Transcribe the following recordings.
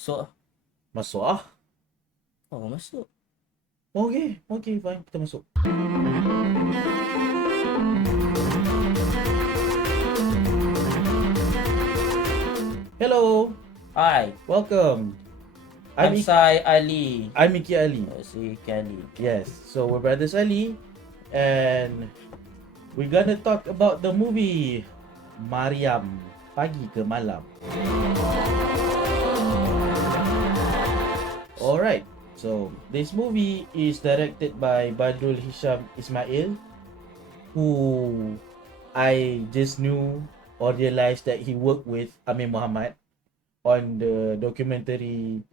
So, Masuk ah. oh masuk. Okay, fine. Kita masuk. Hello, Hi, welcome. I'm I'm Ik- Sai Ali. I'm Iki Ali. Si Iki Ali. Yes, so we're brothers Ali, and we're gonna talk about the movie Maryam Pagi Ke Malam. Alright, so this movie is directed by Badrul Hisham Ismail, who I just knew or realized that he worked with Amir Muhammad on the documentary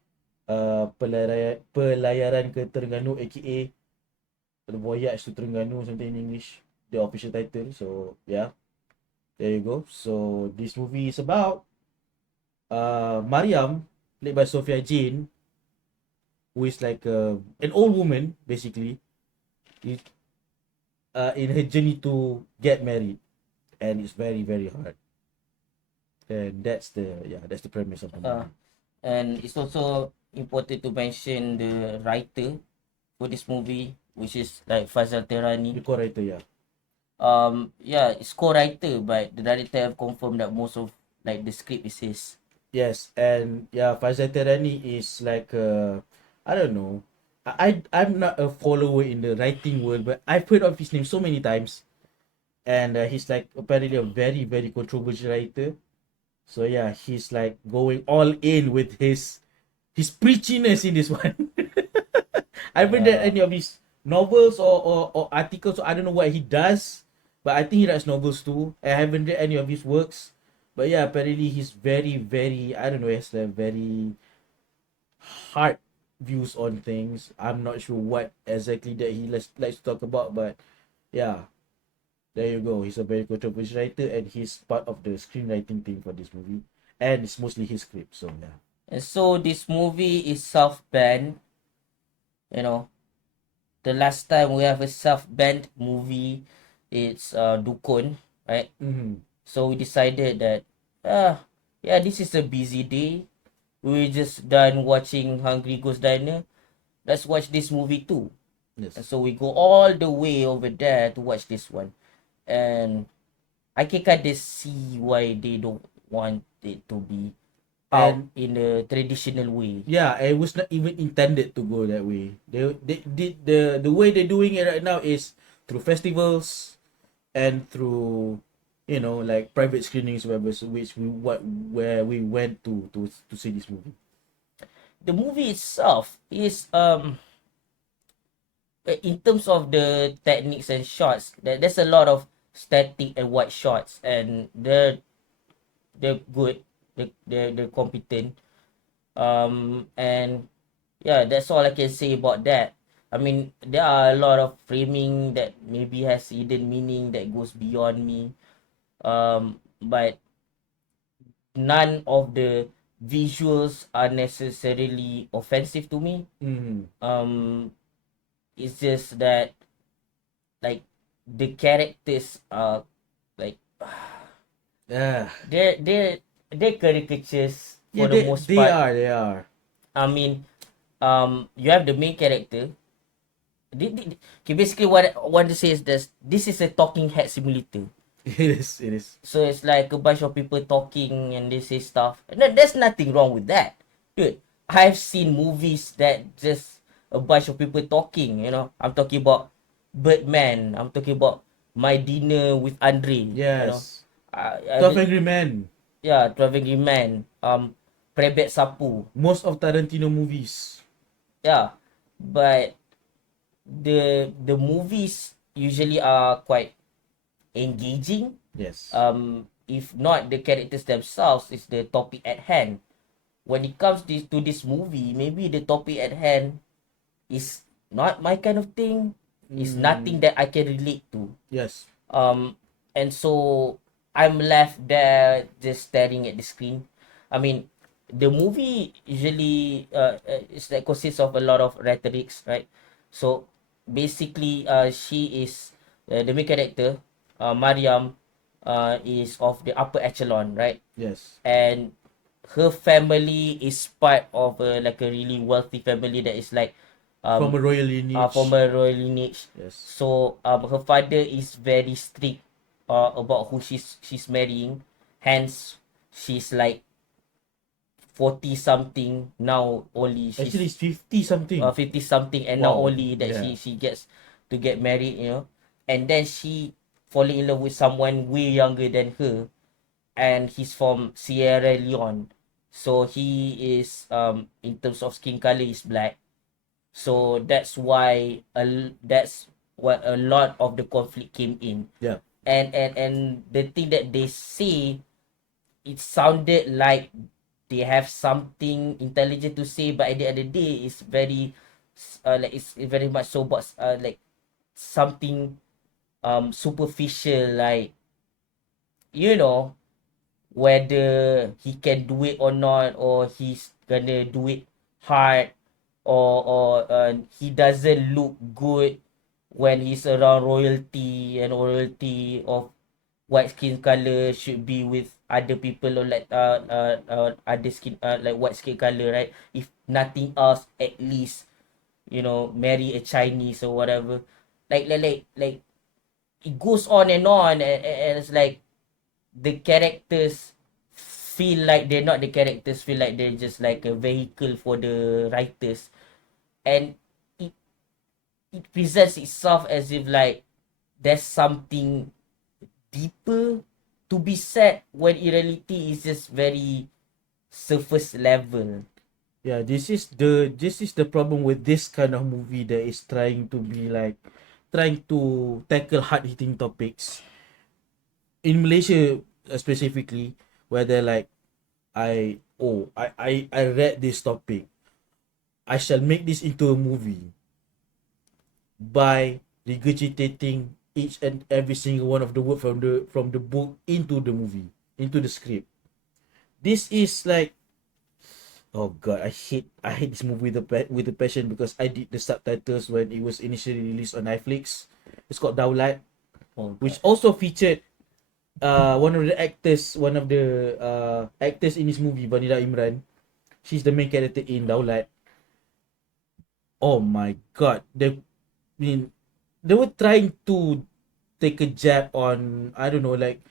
Pelayaran ke Terengganu, aka The Voyage to Terengganu, something in English, the official title. So yeah, there you go. So this movie is about Maryam, played by Sofia Jane, who is like an old woman basically, in her journey to get married, and it's very very hard. And that's the premise of the movie. And it's also important to mention the writer for this movie, which is like Faizal The Terani. co-writer, yeah. Yeah, it's co-writer, but the director have confirmed that most of like the script is his. Yes, and yeah, Faizal Terani is like I don't know. I'm not a follower in the writing world, but I've heard of his name so many times, and he's like apparently a very very controversial writer. So yeah, he's like going all in with his preachiness in this one. I haven't read any of his novels or articles, so I don't know what he does, but I think he writes novels too. I haven't read any of his works, but yeah, apparently he's very, very, I don't know, he has a very hard views on things. I'm not sure what exactly that he likes to talk about, but yeah, there you go. He's a very controversial writer, and he's part of the screenwriting team for this movie, and it's mostly his script. So yeah. And so this movie is self-banned. You know, the last time we have a self-banned movie, it's Dukun, right? Mm-hmm. So we decided that, yeah, this is a busy day. We just done watching Hungry Ghost Diner. Let's watch this movie too. And Yes. so we go all the way over there to watch this one. And I can kind of see why they don't want it to be out And in the traditional way. yeah, it was not even intended to go that way. They did the way they're doing it right now is through festivals and through like private screenings where we went to see this movie. The movie itself is in terms of the techniques and shots, there's a lot of static and wide shots, and they're good, they're competent. And yeah, that's all I can say about that. I mean, there are a lot of framing that maybe has hidden meaning that goes beyond me. But none of the visuals are necessarily offensive to me. Mm-hmm. It's just that like the characters are like Yeah, they're caricatures yeah, for the most part. they are. I mean, you have the main character. Okay, basically what I want to say is this is a talking head simulator. It is. So it's like a bunch of people talking and they say stuff. And there's nothing wrong with that. Dude, I've seen movies that just a bunch of people talking, you know. I'm talking about Birdman. I'm talking about My Dinner with Andre, you know. Yes. I 12 Angry Men. yeah, Traveling Man. Prebet Sapu. Most of Tarantino movies. Yeah. But the movies usually are quite engaging. Yes. If not the characters themselves, is the topic at hand. When it comes to this movie, maybe the topic at hand is not my kind of thing. It's nothing that I can relate to. Yes. And so I'm left there just staring at the screen. I mean, the movie usually is like consists of a lot of rhetorics, right? So basically, she is the main character, Maryam, is of the upper echelon, right? Yes. And her family is part of a like a really wealthy family that is like From a royal from lineage. a royal lineage. Yes. So her father is very strict about who she's marrying. Hence, she's like 40 something now. Only Actually, she's it's 50 something. 50 something, and now Wow. only that Yeah. she gets to get married, you know. And then she falling in love with someone way younger than her, and he's from Sierra Leone. So he is in terms of skin color is black. So that's why a lot of the conflict came in. Yeah. And the thing that they say, it sounded like they have something intelligent to say, but at the end of the day it's very like it's very much so about like something superficial, like, you know, whether he can do it or not, or he's gonna do it hard, or he doesn't look good when he's around royalty, and royalty of white skin color should be with other people, or like other skin like white skin color, right? If nothing else, at least, you know, marry a Chinese or whatever. Like it goes on and on, and it's like the characters feel like they're not the characters, feel like they're just like a vehicle for the writers. And it it presents itself as if like there's something deeper to be said, when in reality it's just very surface level. Yeah, this is the problem with this kind of movie that is trying to be like trying to tackle hard hitting topics in Malaysia, specifically, where they're like, I read this topic, I shall make this into a movie by regurgitating each and every single one of the word from the book into the movie, into the script. This is like, oh god, I hate this movie with a passion, because I did the subtitles when it was initially released on Netflix. It's called Daulat, Oh which god. also featured one of the actors in this movie, Vanida Imran. She's the main character in Daulat. Oh my god, they were trying to take a jab on, I don't know, like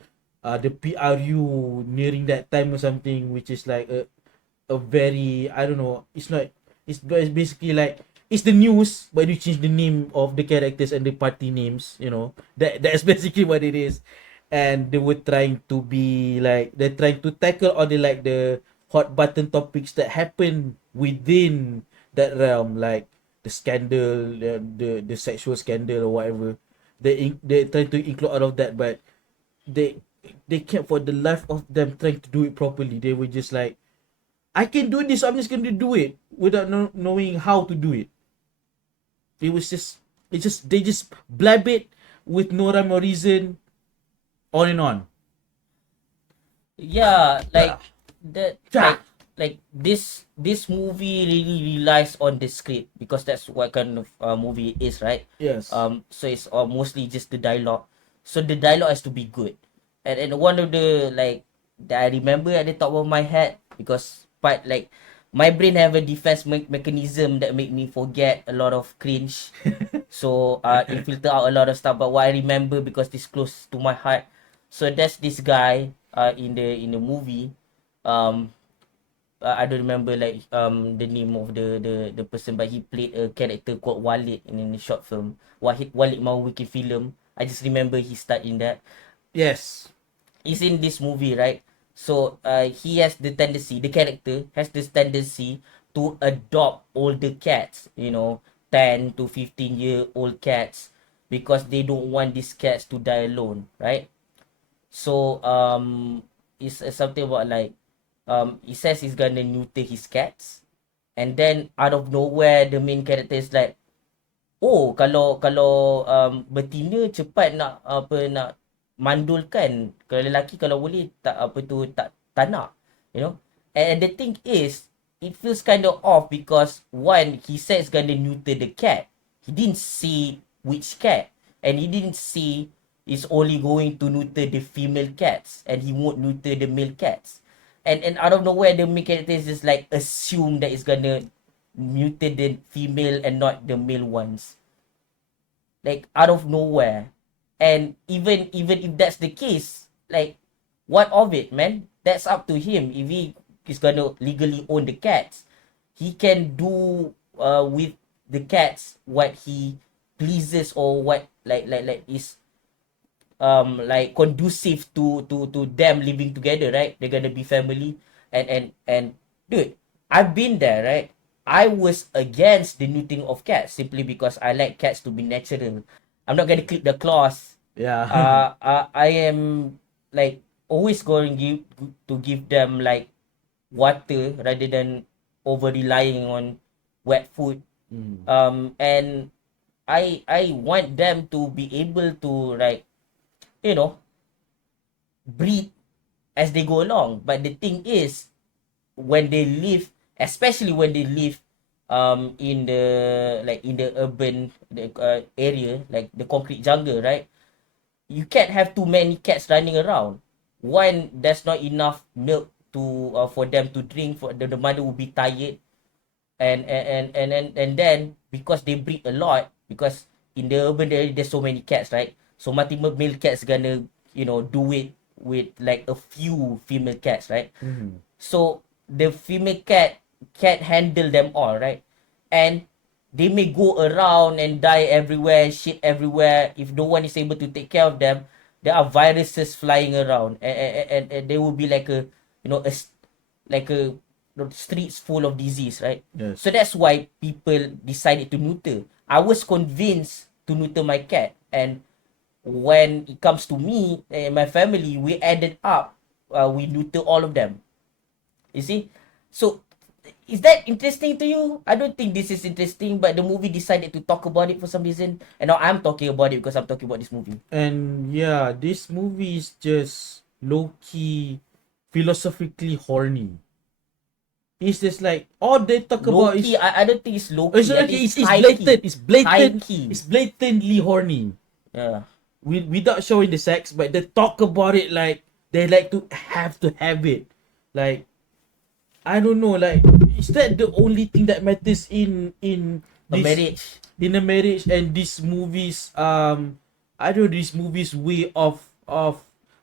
the PRU nearing that time or something, which is like a very, I don't know, it's not, it's basically like it's the news, but you change the name of the characters and the party names, you know, that's basically what it is. And they were trying to be like, they're trying to tackle all the like the hot button topics that happen within that realm, like the scandal, the sexual scandal or whatever. They try to include all of that, but they they can't for the life of them trying to do it properly. They were just like, I can do this, so I'm just going to do it without knowing how to do it. It was just, they just blab it with no rhyme or reason, on and on. Yeah, Ah, like that, ah. like this movie really relies on the script, because that's what kind of movie it is, right? Yes. So it's mostly just the dialogue. So the dialogue has to be good. And one of the like that I remember at the top of my head, because part like my brain have a defense mechanism that make me forget a lot of cringe. So it filter out a lot of stuff. But what I remember, because this close to my heart, so that's this guy in the movie. Um, I don't remember like the name of the person, but he played a character called Walid in the short film. Walid Mau Wiki Film. I just remember he starred in that. Yes. He's in this movie, right? So he has the tendency, the character has this tendency to adopt older cats, you know, 10 to 15-year-old cats, because they don't want these cats to die alone, right? So it's something about like he says he's gonna neuter his cats, and then out of nowhere the main character is like, oh, kalau betina cepat nak apa nak mandulkan, kalau lelaki kalau boleh tak apa tu tak nak, you know. And the thing is, it feels kind of off, because one, he says gonna neuter the cat, he didn't say which cat, and he didn't say is only going to neuter the female cats, and he won't neuter the male cats. and out of nowhere the main character is just like assume that it's gonna mutate the female and not the male ones, like out of nowhere. And even if that's the case, like what of it, man? That's up to him. If he is gonna legally own the cats, he can do with the cats what he pleases, or what like is like conducive to them living together, right? They're gonna be family. And dude, I've been there, right? I was against the neuting of cats simply because I like cats to be natural. I'm not gonna clip the claws. Yeah. I am like always going to give them like water rather than over relying on wet food. And I want them to be able to, like, you know, breed as they go along. But the thing is, when they live, especially when they live in the urban area, like the concrete jungle, right? You can't have too many cats running around. One, there's not enough milk to for them to drink. For the mother will be tired. And then because they breed a lot, because in the urban area there's so many cats, right? So multiple male cats gonna, do it with like a few female cats, right? So the female cat can't handle them all, right? And they may go around and die everywhere, shit everywhere. If no one is able to take care of them, there are viruses flying around, and they will be like a, like a streets full of disease, right? Yes. So that's why people decided to neuter. I was convinced to neuter my cat, and when it comes to me and my family, we added up, we neuter all of them. You see, so is that interesting to you? I don't think this is interesting, but the movie decided to talk about it for some reason, and now I'm talking about it because I'm talking about this movie. And yeah, this movie is just low key philosophically horny. It's just like all they talk Low about key, is I don't think it's low key. it's I like think it's high blatant. key. It's blatant. High key. It's blatantly horny. Yeah. Without showing the sex, but they talk about it like they like to have it. Like, I don't know, like, is that the only thing that matters in A this, marriage. in a marriage? And these movies, I don't know, these movies way of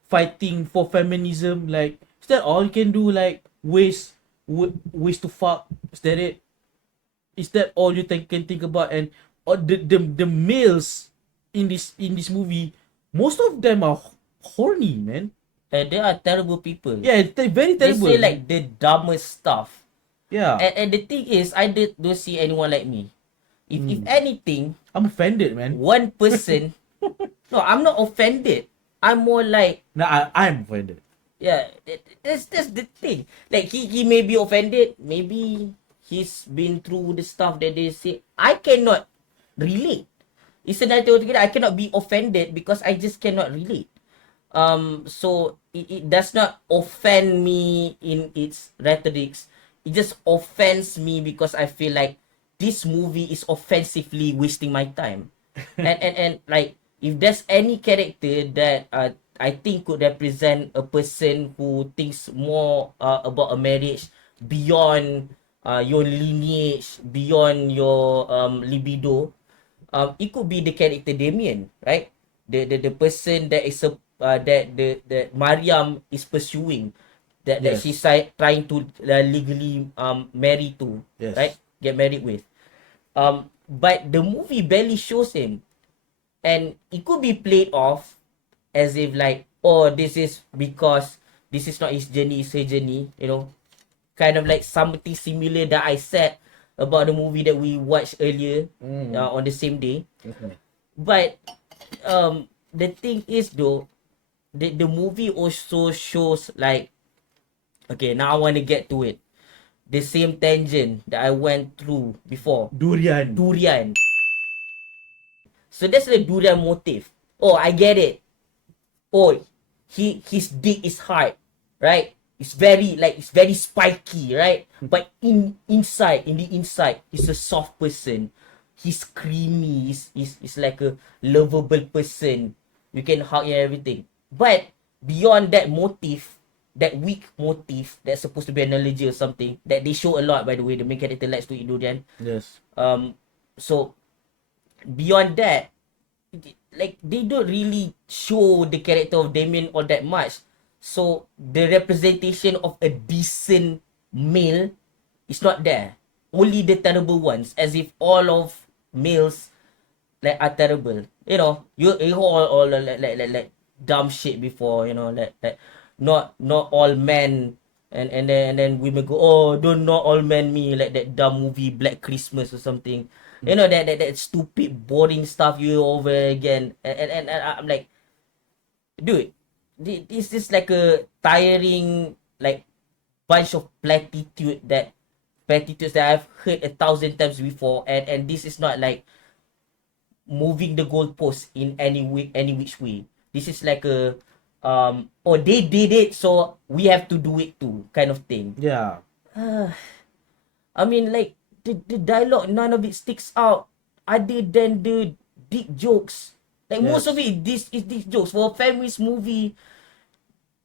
fighting for feminism. Like, is that all you can do? Like, ways to fuck? Is that it? Is that all you can think about? And the males in this movie, most of them are horny, man. And they are terrible people. Yeah, they're very terrible. They say like the dumbest stuff. Yeah. And the thing is, don't see anyone like me. If anything, I'm offended, man. one person. No, I'm not offended. I'm more like, No, I'm offended. yeah, that's the thing. Like he may be offended. Maybe he's been through the stuff that they say. I cannot relate. It's another thing. I cannot be offended because I just cannot relate. So it does not offend me in its rhetorics. It just offends me because I feel like this movie is offensively wasting my time. And like, if there's any character that I think could represent a person who thinks more about a marriage beyond your lineage, beyond your libido, it could be the character Damien, right? The person that is that Maryam is pursuing, that Yes. she's trying to legally marry to, Yes. right? Get married with. But the movie barely shows him, and it could be played off as if like, oh, this is because this is not his journey, it's her journey, kind of like something similar that I said about the movie that we watched earlier on the same day. But the thing is though, the movie also shows like, okay, now I want to get to it. The same tangent that I went through before. Durian. So that's the durian motive. Oh, I get it. Oh, his dick is hard, right? It's very spiky, right? But in the inside, he's a soft person. He's creamy. He's like a lovable person. You can hug and everything. But beyond that motive, that weak motif that's supposed to be an analogy or something that they show a lot, by the way. The main character likes to eat durian. Yes. So beyond that, like they don't really show the character of Damien all that much. So the representation of a decent male is not there. Only the terrible ones, as if all of males like are terrible. You know, you all like dumb shit before. You know, like not all men. And then women go, oh, don't not all men me, like that dumb movie Black Christmas or something. You know, that stupid boring stuff you over again. And I'm like, dude, this is like a tiring like bunch of platitudes that I've heard 1,000 times before, and this is not like moving the goalpost in any which way. This is like a oh, they did it, so we have to do it too, kind of thing. Yeah. I mean, like the dialogue, none of it sticks out other than the deep jokes. Like most of it, this is deep jokes. For a feminist movie,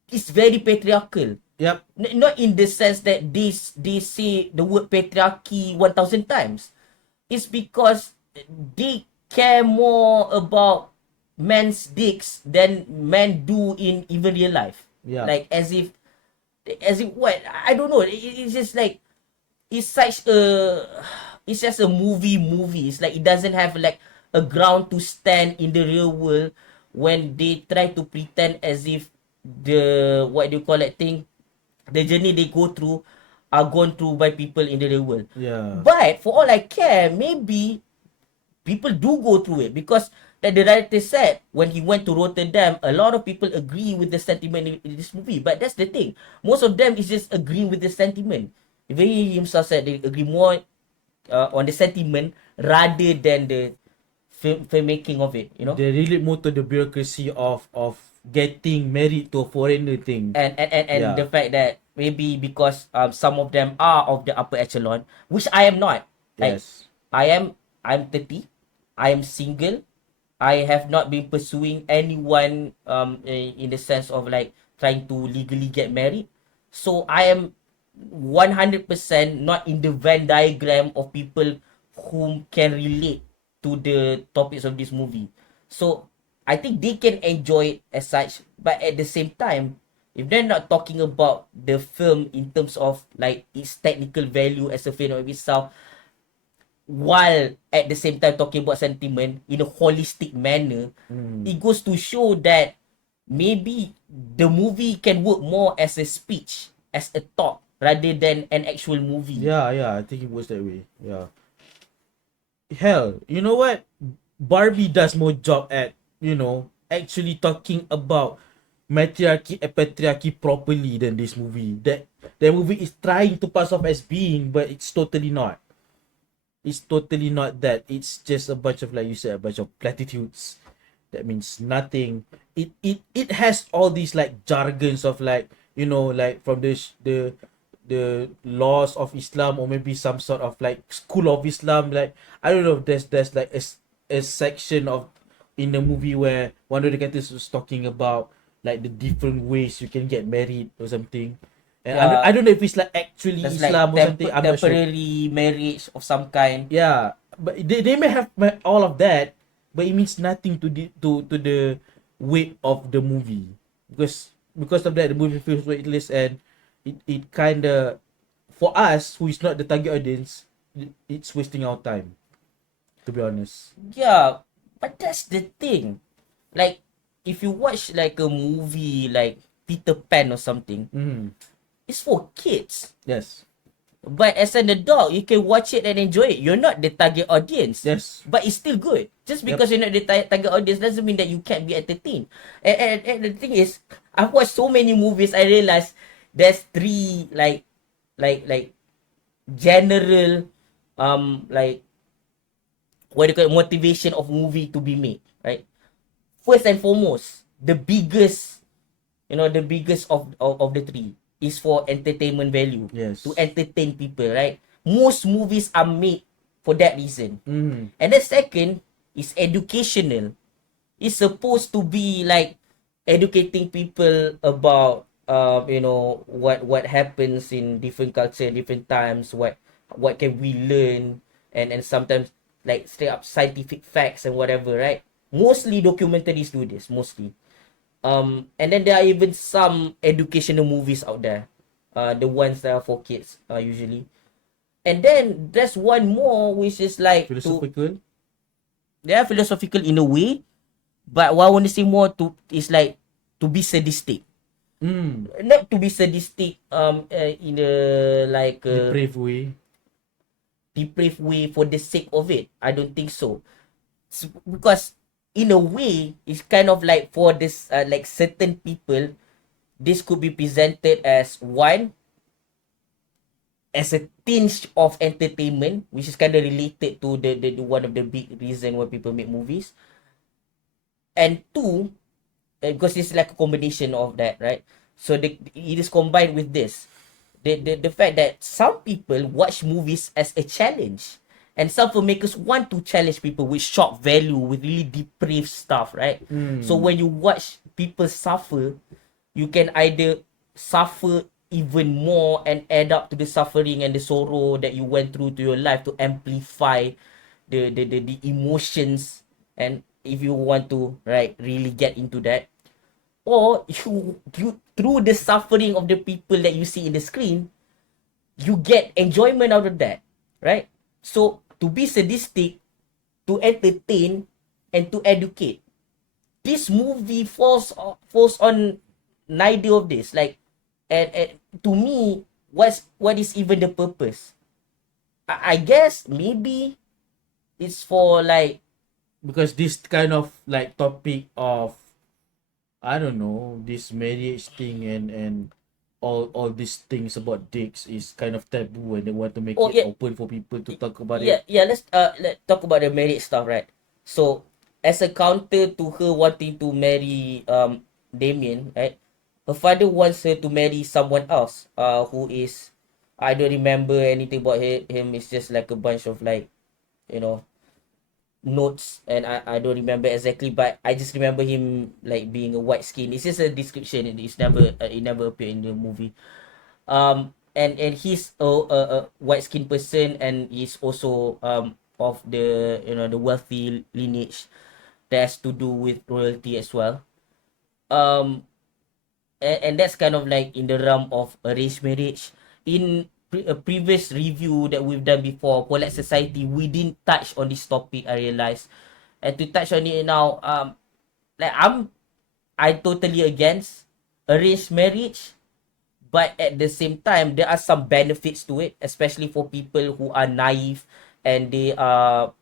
it's very patriarchal. Yep. Not in the sense that they say the word patriarchy 1,000 times. It's because they care more about men's dicks than men do in even real life. Yeah. Like as if what, I don't know. It's just like it's just a movie. It's like it doesn't have like a ground to stand in the real world when they try to pretend as if the, what do you call that thing, the journey they go through are gone through by people in the real world. Yeah. But for all I care, maybe people do go through it, because like the director said, when he went to Rotterdam, a lot of people agree with the sentiment in this movie. But that's the thing, most of them is just agreeing with the sentiment. Even he himself said they agree more on the sentiment rather than the filmmaking of it, you know. They relate more to the bureaucracy of getting married to a foreigner thing. And Yeah. the fact that maybe because some of them are of the upper echelon, which I am not. Yes. I'm 30. I am single. I have not been pursuing anyone in the sense of like trying to legally get married. So I am 100% not in the Venn diagram of people who can relate to the topics of this movie. So I think they can enjoy it as such, but at the same time, if they're not talking about the film in terms of like its technical value as a film of itself, while at the same time talking about sentiment in a holistic manner, it goes to show that maybe the movie can work more as a speech, as a talk, rather than an actual movie. Yeah, I think it was that way. Yeah. Hell, you know what? Barbie does more job at, actually talking about matriarchy and patriarchy properly than this movie. That movie is trying to pass off as being, but it's totally not. It's totally not that. It's just a bunch of, like you said, a bunch of platitudes that means nothing. It has all these like jargons of like, like from the laws of Islam, or maybe some sort of like school of Islam. Like, I don't know, there's like a section of in the movie where one of the characters was talking about like the different ways you can get married or something. And Yeah. I don't know if it's like actually That's Islam like or something. I'm not sure. temporary marriage of some kind. Yeah, but they may have all of that, but it means nothing to the weight of the movie, because of that the movie feels weightless, and it kind of, for us who is not the target audience, it's wasting our time, to be honest. Yeah, but that's the thing. Like, if you watch like a movie like Peter Pan or something, it's for kids. Yes. But as an adult, you can watch it and enjoy it. You're not the target audience. Yes. But it's still good. Just because you're not the target audience doesn't mean that you can't be entertained. And the thing is, I've watched so many movies, I realized there's three like general like what do you call it, motivation of movie to be made, right? First and foremost, the biggest of the three is for entertainment value. Yes. To entertain people, right? Most movies are made for that reason. Mm-hmm. And the second is educational. It's supposed to be like educating people about you know, what happens in different culture, different times, what can we learn, and sometimes like straight up scientific facts and whatever, right? Mostly documentaries do this, mostly. And then there are even some educational movies out there, the ones that are for kids, usually. And then there's one more which is like to, Philosophical. they are philosophical in a way, but what I want to say more to is like to be sadistic. Not to be sadistic in a like Depraved way. depraved way for the sake of it. I don't think so. Because in a way, it's kind of like for this like certain people, this could be presented as one, as a tinge of entertainment, which is kind of related to the one of the big reason why people make movies, and two, because it's like a combination of that, right? So it is combined with this, the fact that some people watch movies as a challenge, and some filmmakers want to challenge people with shock value, with really depraved stuff, right? So when you watch people suffer, you can either suffer even more and add up to the suffering and the sorrow that you went through to your life to amplify the emotions, and if you want to, right, really get into that, or you through the suffering of the people that you see in the screen, you get enjoyment out of that, right? So to be sadistic, to entertain, and to educate, this movie falls on neither of this. Like, and to me, what is even the purpose? I guess maybe it's for like, Because this kind of like topic of, I don't know, this marriage thing and all these things about dicks is kind of taboo, and they want to make oh it yeah, open for people to talk about yeah, it. yeah. Let's talk about the marriage stuff, right? So as a counter to her wanting to marry Damien, right? Her father wants her to marry someone else, who is, I don't remember anything about him. It's just like a bunch of like, you know, notes, and I don't remember exactly, but I just remember him like being a white skin. It's just a description. It never appeared in the movie. And he's a white skinned person, and he's also of the, you know, the wealthy lineage that has to do with royalty as well. Um, and that's kind of like in the realm of arranged marriage. In a previous review that we've done before, Polite Society, we didn't touch on this topic, I realized. And to touch on it now, like I totally against arranged marriage, but at the same time, there are some benefits to it, especially for people who are naive and they are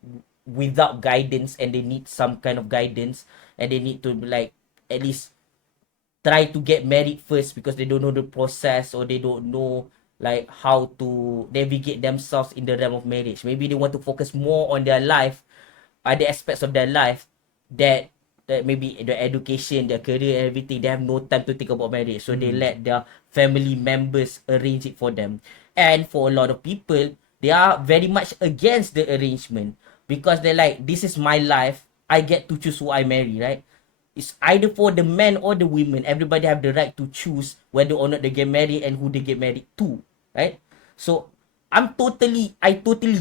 without guidance, and they need some kind of guidance, and they need to like at least try to get married first because they don't know the process, or they don't know like how to navigate themselves in the realm of marriage. Maybe they want to focus more on their life, other aspects of their life, that maybe the education, their career and everything, they have no time to think about marriage, so they let their family members arrange it for them. And for a lot of people, they are very much against the arrangement, because they're like, this is my life, I get to choose who I marry, right? It's either for the men or the women. Everybody have the right to choose whether or not they get married and who they get married to, right? So I totally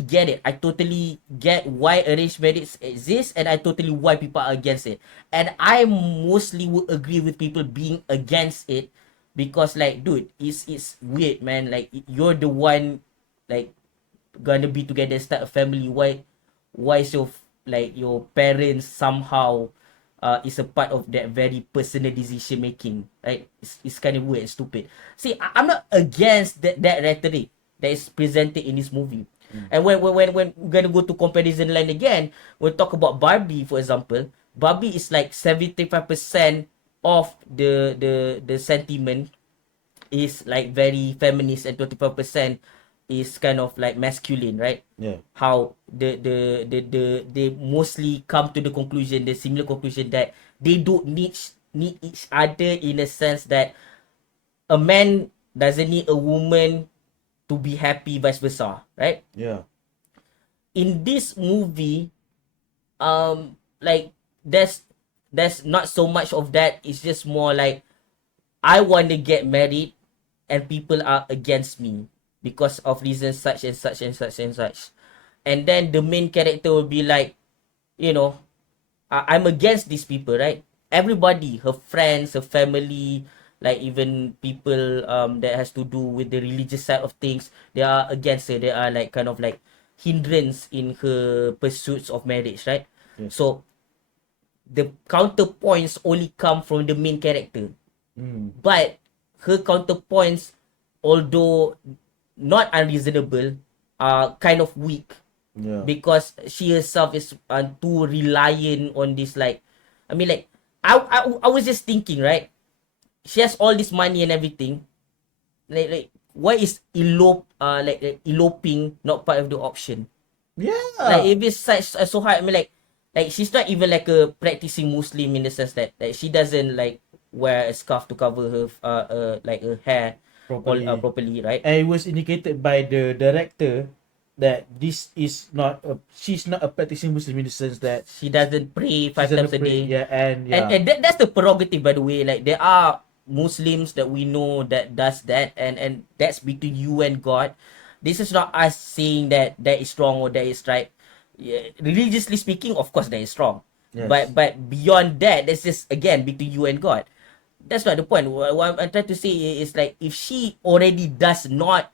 get it. I totally get why arranged marriage exists, and I totally why people are against it. And I mostly would agree with people being against it, because like, dude, it's weird, man. Like, you're the one like gonna be together, start a family. Why is your like your parents somehow is a part of that very personal decision making, right? It's kind of weird and stupid. See, I'm not against that rhetoric that is presented in this movie. And when we're gonna go to comparison line again, we'll talk about Barbie, for example. Barbie is like 75% of the sentiment is like very feminist, and 25% is kind of like masculine, right? Yeah. How they mostly come to the conclusion, the similar conclusion, that they don't need each other, in a sense that a man doesn't need a woman to be happy, vice versa, right? Yeah. In this movie, like there's not so much of that. It's just more like I want to get married and people are against me because of reasons such and such and such and such. And then the main character will be like, you know, I'm against these people, right? Everybody, her friends, her family, like even people that has to do with the religious side of things, they are against her. They are like kind of like hindrance in her pursuits of marriage, right? Yes. So the counterpoints only come from the main character. But her counterpoints, although not unreasonable, are kind of weak Yeah. because she herself is too reliant on this. Like, I mean, like, I was just thinking, right? She has all this money and everything. Like why is eloping not part of the option? Yeah. Like, if it's such so hard, I mean, like she's not even like a practicing Muslim in the sense that like she doesn't like wear a scarf to cover her like her hair Properly. properly, right? And it was indicated by the director that this is not she's not a practicing Muslim in the sense that She doesn't pray she 5 doesn't times a pray. day. Yeah, and And that's the prerogative, by the way. Like, there are Muslims that we know that does that, and that's between you and God. This is not us saying that that is wrong or that is right. Yeah, religiously speaking, of course, that is wrong. Yes. But beyond that, that's just again between you and God. That's not the point. What I'm trying to say is, like, if she already does not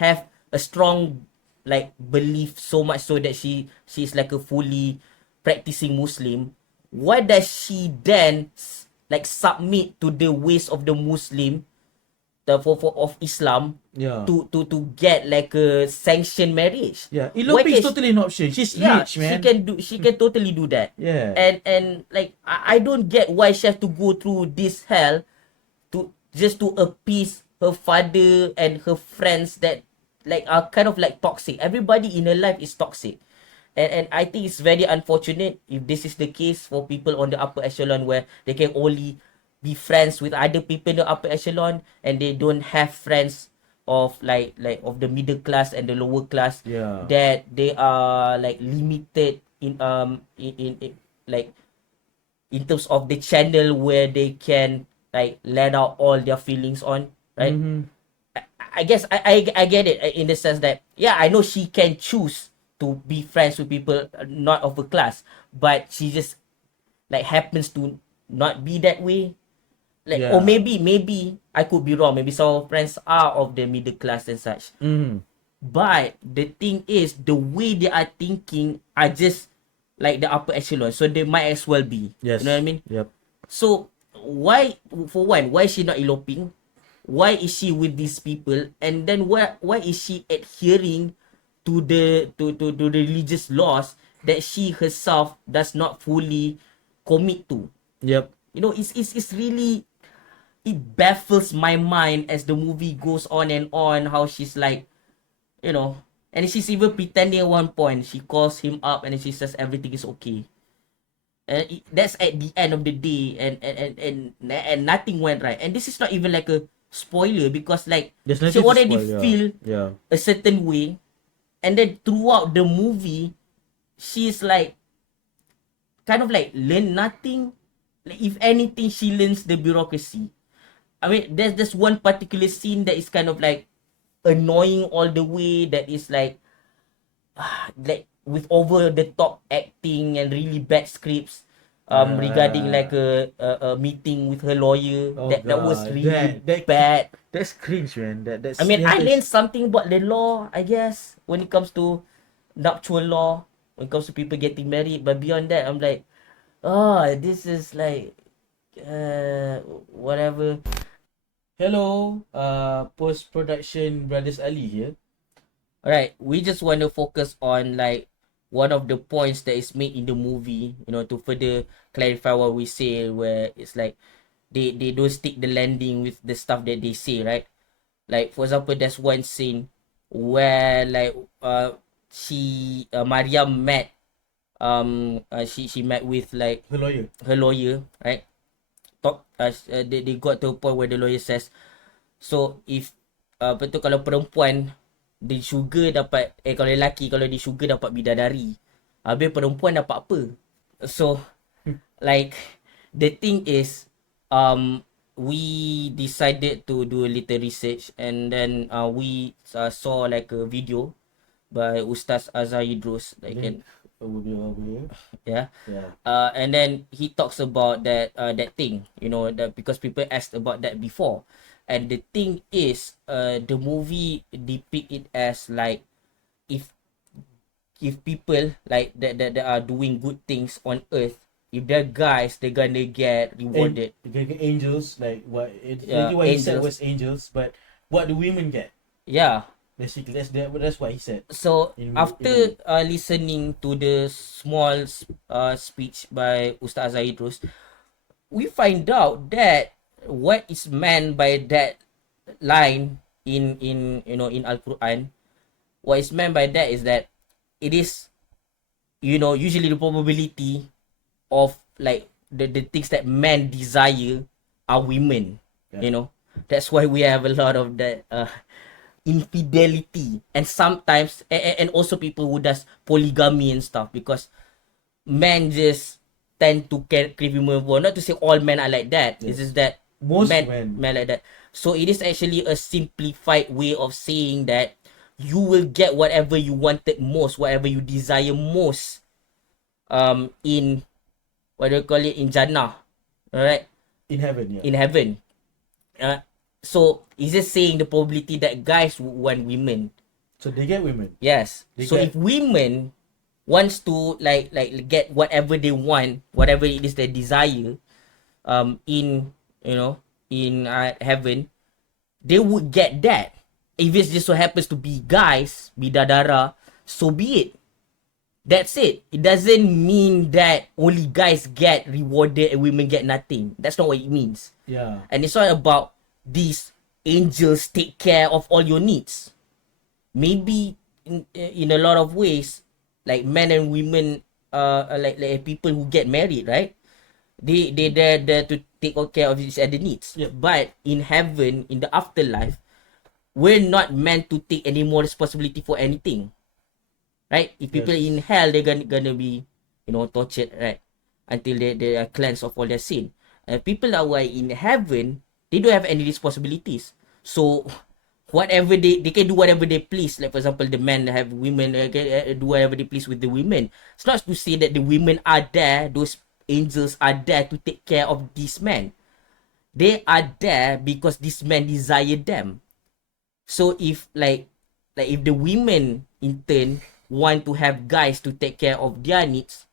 have a strong like belief, so much so that she's like a fully practicing Muslim, why does she then like submit to the ways of the Muslim, the for of Islam, Yeah. to get like a sanctioned marriage? Yeah, Why eloping is can totally an option. She's yeah, rich, man. she can totally do that. Yeah. And like I don't get why she has to go through this hell to just to appease her father and her friends that like are kind of like toxic. Everybody in her life is toxic. And I think it's very unfortunate if this is the case for people on the upper echelon, where they can only be friends with other people in the upper echelon and they don't have friends of like of the middle class and the lower class. Yeah. That they are like limited in like in terms of the channel where they can like let out all their feelings on, right? Mm-hmm. I guess I get it in the sense that, yeah, I know she can choose to be friends with people not of her class, but she just like happens to not be that way. Like, or Yeah. maybe I could be wrong. Maybe some of her friends are of the middle class and such. Mm-hmm. But the thing is, the way they are thinking are just like the upper echelon, so they might as well be. Yes. You know what I mean? Yep. So why, for one, why is she not eloping? Why is she with these people? And then why is she adhering to the religious laws that she herself does not fully commit to? Yep. You know, it's really, it baffles my mind as the movie goes on, how she's like, you know, and she's even pretending at one point. She calls him up and she says everything is okay. And that's at the end of the day, and nothing went right. And this is not even like a spoiler, because like There's she nothing to already spoil, yeah. feel Yeah. a certain way, and then throughout the movie, she's like kind of like learn nothing. Like, if anything, she learns the bureaucracy. I mean, there's one particular scene that is kind of like annoying all the way. That is like with over the top acting and really bad scripts. Regarding like a meeting with her lawyer. Oh, That was God. really That- bad. That's cringe, man. That's. I mean, yeah, I that's- learned something about the law, I guess, when it comes to nuptial law, when it comes to people getting married. But beyond that, I'm like, oh, this is like, whatever. Hello, post-production brothers Ali here. Alright, we just want to focus on like one of the points that is made in the movie, you know, to further clarify what we say, where it's like they don't stick the landing with the stuff that they say, right? Like, for example, there's one scene where like Maryam met she met with like Her lawyer. her lawyer, right? They got to a point where the lawyer says, so if apa tu, kalau perempuan di syurga dapat kalau lelaki, kalau di syurga dapat bidadari, habis perempuan dapat apa? So like the thing is, we decided to do a little research, and then we saw like a video by Ustaz Azhar Idrus, like Link an, will be over here. yeah. Yeah. And then he talks about that thing, you know, that because people asked about that before, and the thing is, the movie depict it as like if people like that are doing good things on earth, if they're guys, they're gonna get rewarded. Angels, like what he said Angels. was angels, but what the women get, Yeah. basically that's what he said. So In after listening to the small speech by Ustaz Zaidrus, we find out that what is meant by that line in you know, in Al-Quran, what is meant by that is that it is, you know, usually the probability of like the things that men desire are women. Yeah. You know, that's why we have a lot of that infidelity, and sometimes and also people who does polygamy and stuff, because men just tend to crave women more. Not to say all men are like that. Yes. It's just that Most men like that. So it is actually a simplified way of saying that you will get whatever you wanted most, whatever you desire most, in what do you call it, in Jannah, alright, in heaven, yeah. in heaven. So it's just saying the probability that guys would want women. So they get women. Yes. They So get- if women wants to like get whatever they want, whatever it is they desire, in, you know, in heaven, they would get that. If it just so happens to be guys, bidadara, so be it. That's it. It doesn't mean that only guys get rewarded and women get nothing. That's not what it means. Yeah. And it's not about these angels take care of all your needs. Maybe in a lot of ways, like men and women, like people who get married, right? They're there to take care of each other's needs. Yep. But in heaven, in the afterlife, we're not meant to take any more responsibility for anything, right? If people Yes. in hell, they're gonna be, you know, tortured, right, until they are cleansed of all their sin. And people that were in heaven, they don't have any responsibilities. So whatever they can do whatever they please. Like for example, the men have women, do whatever they please with the women. It's not to say that the women are there, those angels are there to take care of these men. They are there because these men desire them. So if like if the women in turn want to have guys to take care of their needs,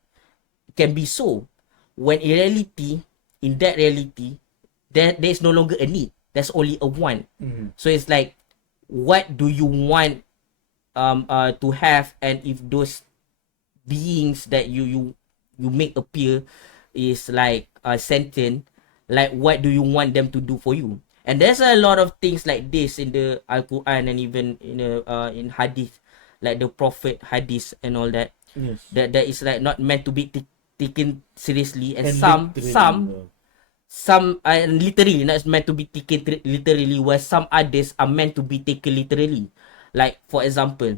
it can be so. When in reality, in that reality, there is no longer a need. There's only a want. Mhm. So it's like, what do you want to have, and if those beings that you make appear is like sentient, like what do you want them to do for you? And there's a lot of things like this in the Al-Quran, and even in hadith, like the prophet hadith and all that, Yes. that is like not meant to be taken seriously, and, And some are literally not meant to be taken literally, where some others are meant to be taken literally. Like for example,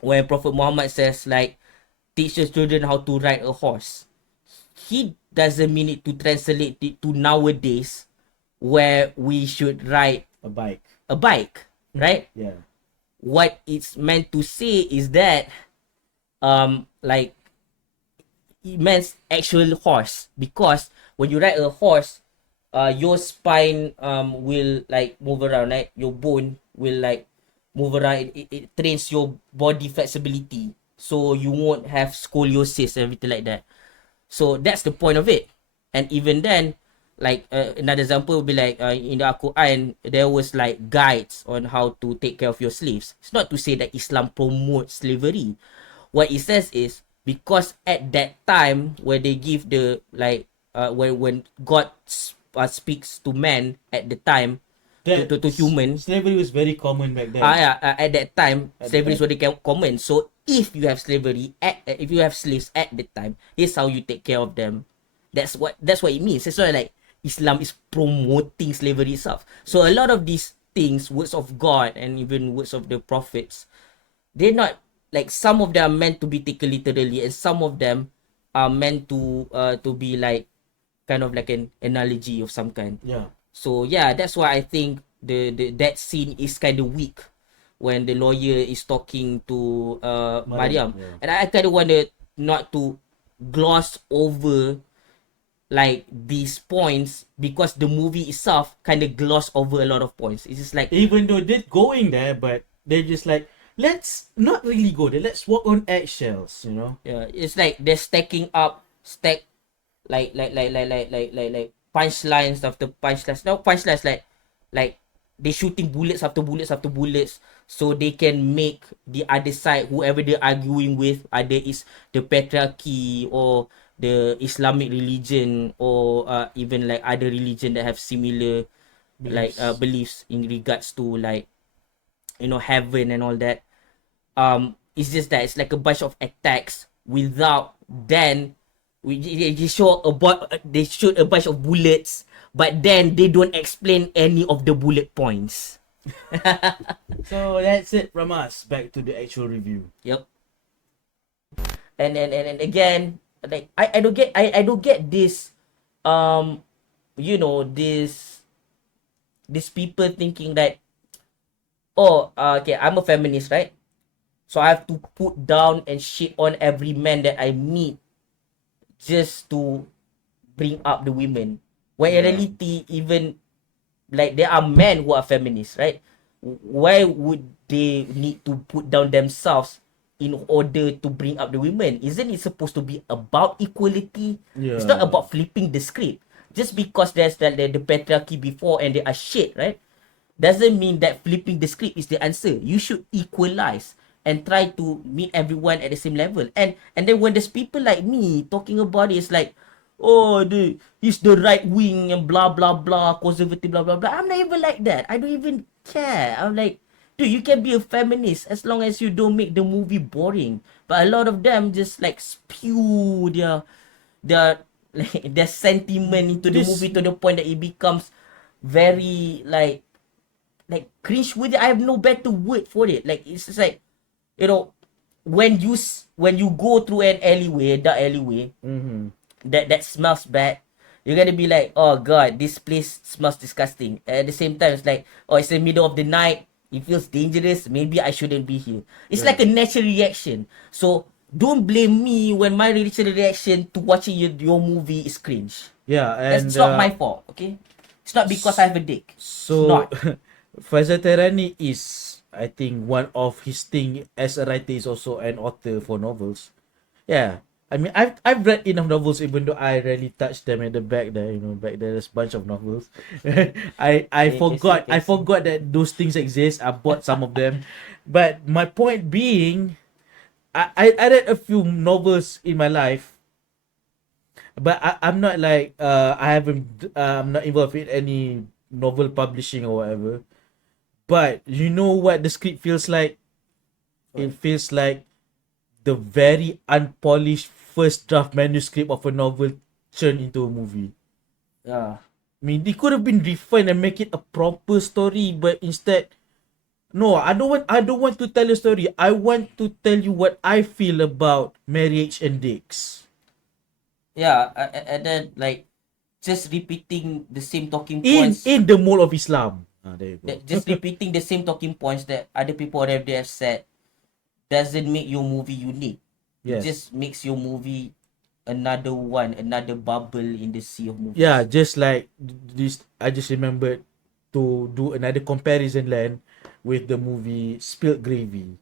when Prophet Muhammad says like, teach your children how to ride a horse, he doesn't mean it to translate it to nowadays, where we should ride a bike. a bike, right? Yeah. What it's meant to say is that like it means actual horse, because when you ride a horse, your spine will like move around, right? Your bone will like move around. It trains your body flexibility, so you won't have scoliosis and everything like that. So that's the point of it. And even then, like another example would be like in the Quran, there was like guides on how to take care of your slaves. It's not to say that Islam promotes slavery. What it says is, because at that time where they give the like when God speaks to man at the time, to human, Slavery was very common back then. at that time, At slavery is that- very common. So if you have slavery if you have slaves at the time, this is how you take care of them. That's what it means. It's not like Islam is promoting slavery itself. So a lot of these things, words of God and even words of the prophets, they're not like, some of them are meant to be taken literally, and some of them are meant to be like kind of like an analogy of some kind. Yeah. So yeah, that's why I think the that scene is kind of weak when the lawyer is talking to Maryam, Maryam, yeah. and I kind of wanted not to gloss over like these points because the movie itself kind of gloss over a lot of points. It's just like Even though they're going there, but they're just like, let's not really go there. Let's walk on eggshells, you know? yeah, it's like they're stacking up stack like punchlines after punchlines. No punchlines like they shooting bullets after bullets after bullets so they can make the other side, whoever they're arguing with, either is the patriarchy or the Islamic religion or even like other religion that have similar like Beliefs. beliefs in regards to like heaven and all that. It's just that it's like a bunch of attacks without then they show they shoot a bunch of bullets, but then they don't explain any of the bullet points. So that's it from us. Back to the actual review. Yep. And again, like I don't get this um this people thinking that, oh, okay, I'm a feminist, right? So I have to put down and shit on every man that I meet just to bring up the women. When in Yeah. reality, even like there are men who are feminists, right? Why would they need to put down themselves in order to bring up the women? Isn't it supposed to be about equality? It's not Yeah. about flipping the script. Just because there's the patriarchy before and they are shit, right? Doesn't mean that flipping the script is the answer. You should equalize and try to meet everyone at the same level. And then when there's people like me talking about it, it's like, oh, he's the right wing and blah blah blah, conservative blah blah blah. I'm not even like that. I don't even care. I'm like, dude, you can be a feminist as long as you don't make the movie boring. But a lot of them just like spew their like their sentiment into the This movie to the point that it becomes very like cringe with it. I have no better word for it. Like it's just like, you know, when you go through an alleyway, dark alleyway, mm-hmm. that smells bad, you're gonna be like, oh god, this place smells disgusting. At the same time, it's like, oh, it's the middle of the night, it feels dangerous, maybe I shouldn't be here. It's Yeah. like a natural reaction. So don't blame me when my natural reaction to watching your movie is cringe. Yeah, That's and it's not my fault, okay? It's not because I have a dick. It's so not. Faizal Terani is, I think, one of his thing as a writer is also an author for novels. Yeah. I mean, I've read enough novels, even though I rarely touch them at the back there. You know, back there's a bunch of novels. I Okay, can see, forgot can see. that those things exist. I bought some of them, but my point being, I read a few novels in my life, but I'm not like I haven't I'm not involved in any novel publishing or whatever. But you know what the script feels like? It What? feels like the very unpolished first draft manuscript of a novel turned into a movie. Yeah. I mean, it could have been refined and make it a proper story, but instead, no, I don't want to tell a story. I want to tell you what I feel about marriage and dicks. Yeah, and then like just repeating the same talking In points, the mold of Islam. Ah, there you go. just repeating the same talking points that other people already have said doesn't make your movie unique. It Yes. just makes your movie another one, another bubble in the sea of Yeah, movies. just like this, I just remembered to do another comparison land with the movie Spilled Gravy.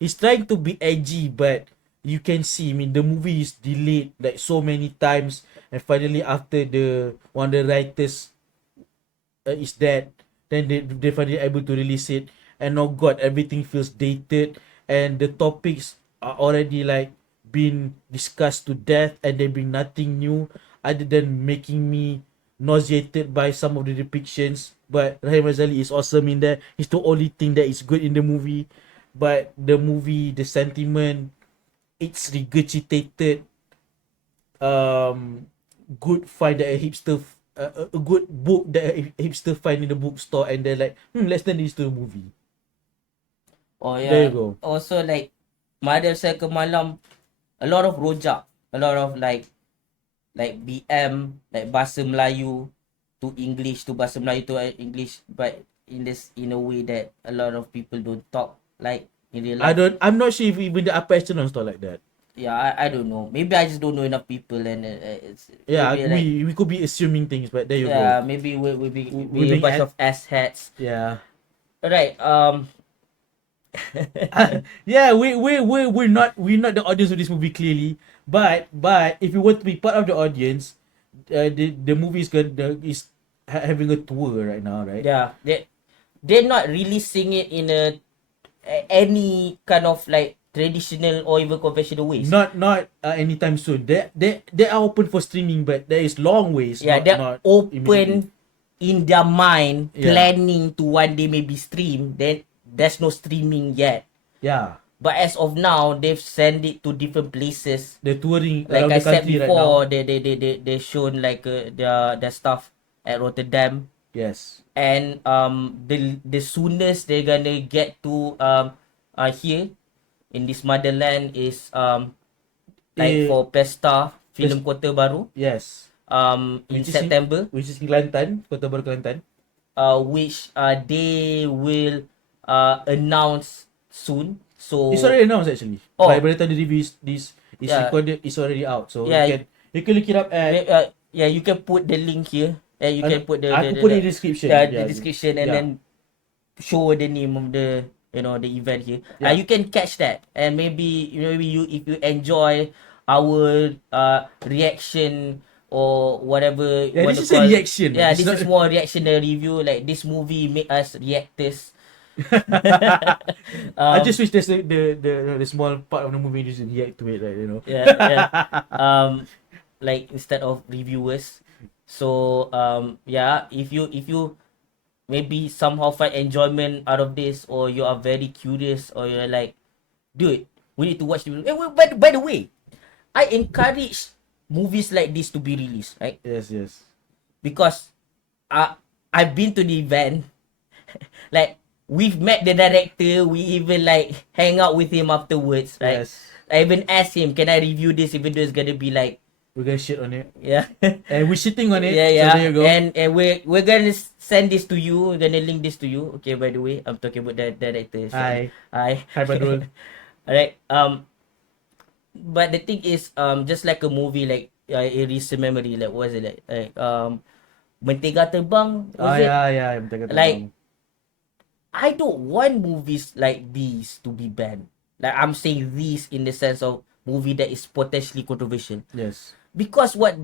It's trying to be edgy, but you can see, I mean, the movie is delayed like so many times, and finally, after the one of the writers is dead, then they finally able to release it, and oh god, everything feels dated, and the topics are already like been discussed to death, and they bring nothing new other than making me nauseated by some of the depictions. But Rahim Razali is awesome in there. It's the only thing that is good in the movie. But the movie, the sentiment, it's regurgitated um good find that a hipster a good book that a hipster find in the bookstore, and they're like, let's turn this to a movie. Oh There you yeah. go. Also like Maryam Pagi Ke Malam, a lot of rojak, a lot of like BM, like bahasa Melayu. to English, to bahasa Melayu to English, but in a way that a lot of people don't talk like in real life. I'm not sure if even the upper echelons talk like that. Yeah, I don't know. Maybe I just don't know enough people, and it's Yeah, maybe like, we could be assuming things, but there you yeah, go. maybe we a being bunch of ass hats. Yeah. Alright, Yeah, we're not the audience of this movie clearly, but if you want to be part of the audience, the movie is having a tour right now, right? yeah, they're not releasing it in any kind of like traditional or even conventional ways. Not anytime soon. They are open for streaming, but there is long ways. Yeah, they're Not immediately. open in their mind, Yeah. planning to one day maybe stream. Then there's no streaming yet. Yeah, But as of now, they've sent it to different places. they're touring Like around I the said country right before, now. they shown like their stuff at Rotterdam, Yes. and the soonest they're gonna get to here in this motherland is like Eh, for Pesta Filem Kota Baru Yes. in Which is September, which is in Kelantan, Kota Baru Kelantan. which they will announce soon. So It's already announced actually. Oh. By the time the review is Yeah. recorded, it's already out. So Yeah. you can look it up at. yeah, you can put the link here, and you can put I could put it in the description. the description, and Yeah. then show the name of the the event here. Yeah. You can catch that, and maybe you if you enjoy our reaction or whatever. Yeah, you this want is to a call- reaction. Yeah, It's this not- is more reactionary review. Like this movie make us reactors. I just wish there's the small part of the movie just react to it, right? You know. Yeah. Like instead of reviewers. So yeah, if you maybe somehow find enjoyment out of this, or you are very curious, or you're like, dude, we need to watch the movie. By the way, I encourage movies like this to be released, right? Yes. Because I've been to the event. Like we've met the director, we even like hang out with him afterwards, right? Yes. I even asked him, can I review this, even though it's gonna be like, We're gonna shit on it, yeah. and we're shitting on it. Yeah. So there you go. And we're gonna send this to you. We're gonna link this to you. Okay, by the way, I'm talking about the director. So, Hi, Hi. Badrul. Alright. But the thing is, just like a movie, like a recent memory, like what was it like Mentega Terbang, was it? Yeah. Mentega Like, Terbang. I don't want movies like these to be banned. Like I'm saying these in the sense of movie that is potentially controversial. Yes. Because what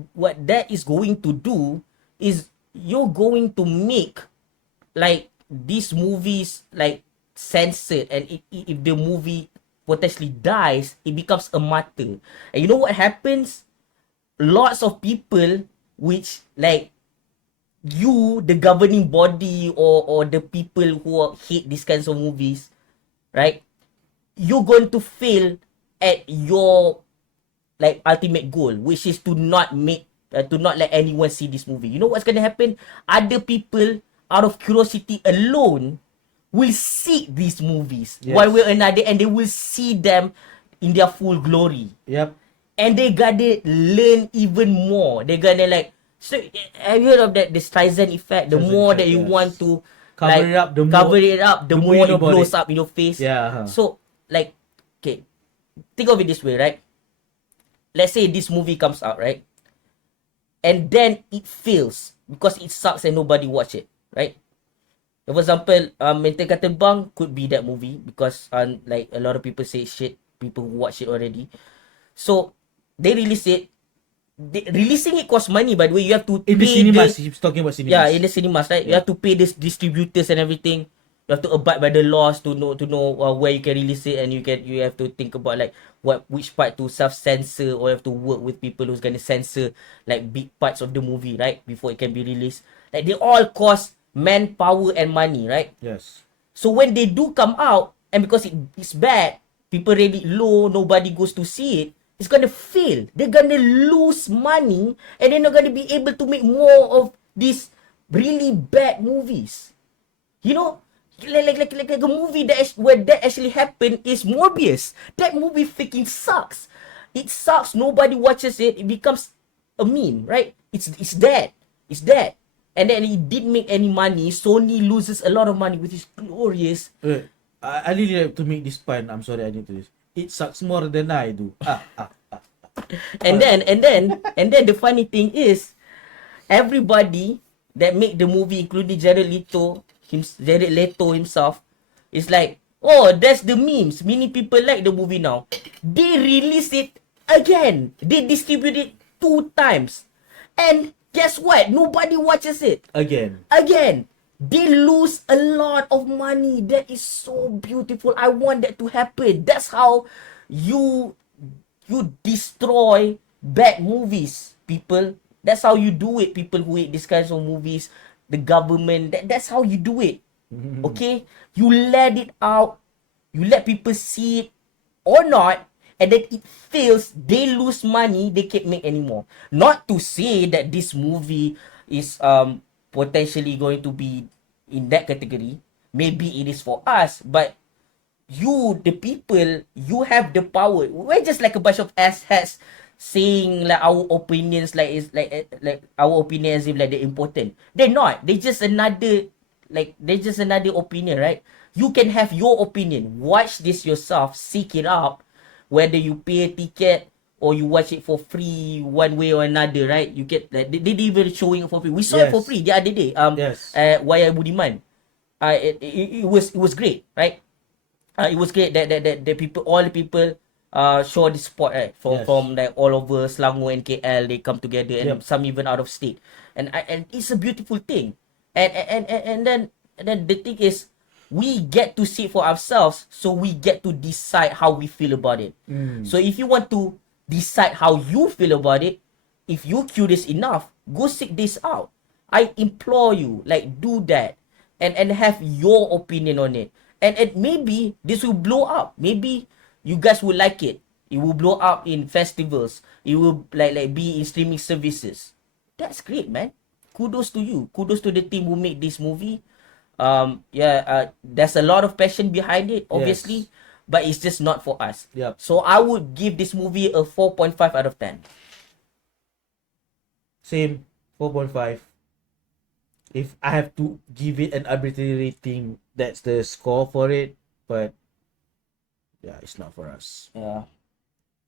that is going to do is you're going to make like these movies like censored, and if the movie potentially dies, it becomes a martyr. And you know what happens? Lots of people which like you, the governing body, or the people who hate these kinds of movies, right? You're going to fail at your like ultimate goal, which is to not let anyone see this movie. You know what's gonna happen? Other people, out of curiosity alone, will see these movies one way or another, and they will see them in their full glory. Yep. And they gotta learn even more. They're gonna like. So have you heard of that the Streisand effect? The Streisand more effect, that you yes. want to Cover like, it up, the more you know it about blows it. up in your face. Yeah. So like, okay, think of it this way, right? Let's say this movie comes out, right? And then it fails because it sucks and nobody watch it, right? For example, Mentega Terbang could be that movie because like a lot of people say shit, people who watch it already. So they release it. Releasing it costs money, by the way. You have to In the pay cinemas, he's talking about cinemas. Yeah, in the cinemas, right? You have to pay the distributors and everything. You have to abide by the laws to know where you can release it, and you have to think about like which part to self censor, or you have to work with people who's gonna censor like big parts of the movie, right, before it can be released. Like they all cost manpower and money, right? Yes. So when they do come out, and because it's bad, people rate it low, nobody goes to see it, it's gonna fail. They're gonna lose money, and they're not gonna be able to make more of these really bad movies. You know, like a movie where that actually happened is Morbius. That movie freaking sucks. It sucks. Nobody watches it. It becomes a meme, right? It's dead. It's dead. and then it didn't make any money. Sony loses a lot of money, which is glorious. I really like to make this pun. I'm sorry, I need to. It sucks more than I do. And then the funny thing is, everybody that make the movie, including Jared Leto himself, is like, oh, that's the memes. Many people like the movie now. They release it again. They distribute it 2 times. And guess what? Nobody watches it. Again. They lose a lot of money. That is so beautiful. I want that to happen. That's how you destroy bad movies, people. That's how you do it, people who hate these kinds of movies. The government, that's how you do it. Okay? You let it out. You let people see it or not. And then it fails. They lose money. They can't make anymore. Not to say that this movie is potentially going to be in that category. Maybe it is for us. But you, the people, you have the power. We're just like a bunch of asshats saying like our opinions like our opinion as if like they're important. They're not. They're just another opinion, right? You can have your opinion. Watch this yourself. Seek it out. Whether you pay a ticket or you watch it for free one way or another, right? You get like they even showing it for free. We saw it for free the other day. Waya Budiman. It was great, right? It was great that the people, all the people show the support, right? From like all over Selangor and KL, they come together, and some even out of state. And it's a beautiful thing. And then the thing is, we get to see it for ourselves, so we get to decide how we feel about it. So if you want to decide how you feel about it, if you're curious enough, go seek this out. I implore you, like, do that and have your opinion on it. And maybe this will blow up. Maybe you guys will like it. It will blow up in festivals. It will like be in streaming services. That's great, man. Kudos to you. Kudos to the team who made this movie. There's a lot of passion behind it, obviously, but it's just not for us. So I would give this movie a 4.5 out of 10. Same, 4.5. If I have to give it an arbitrary rating, that's the score for it. But yeah, it's not for us.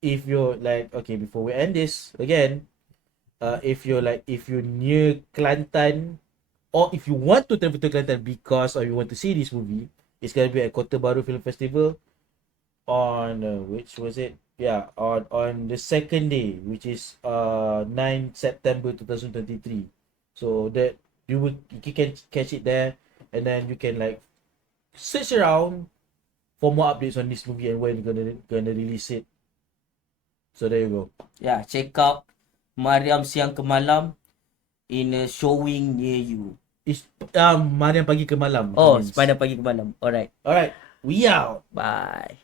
If you're like, okay, before we end this again, if you're near Kelantan, or if you want to travel to Kelantan because or you want to see this movie, it's gonna be at Kota Bharu Film Festival on which was it? Yeah, on the second day, which is 9 September 2023. So that you can catch it there, and then you can like search around for more updates on this movie and when you're gonna release it. So there you go. Yeah, check out Maryam Ke Malam in a showing near you. It's Maryam Pagi Ke Malam. Oh, Maryam Pagi Ke Malam. Alright. We out. Bye.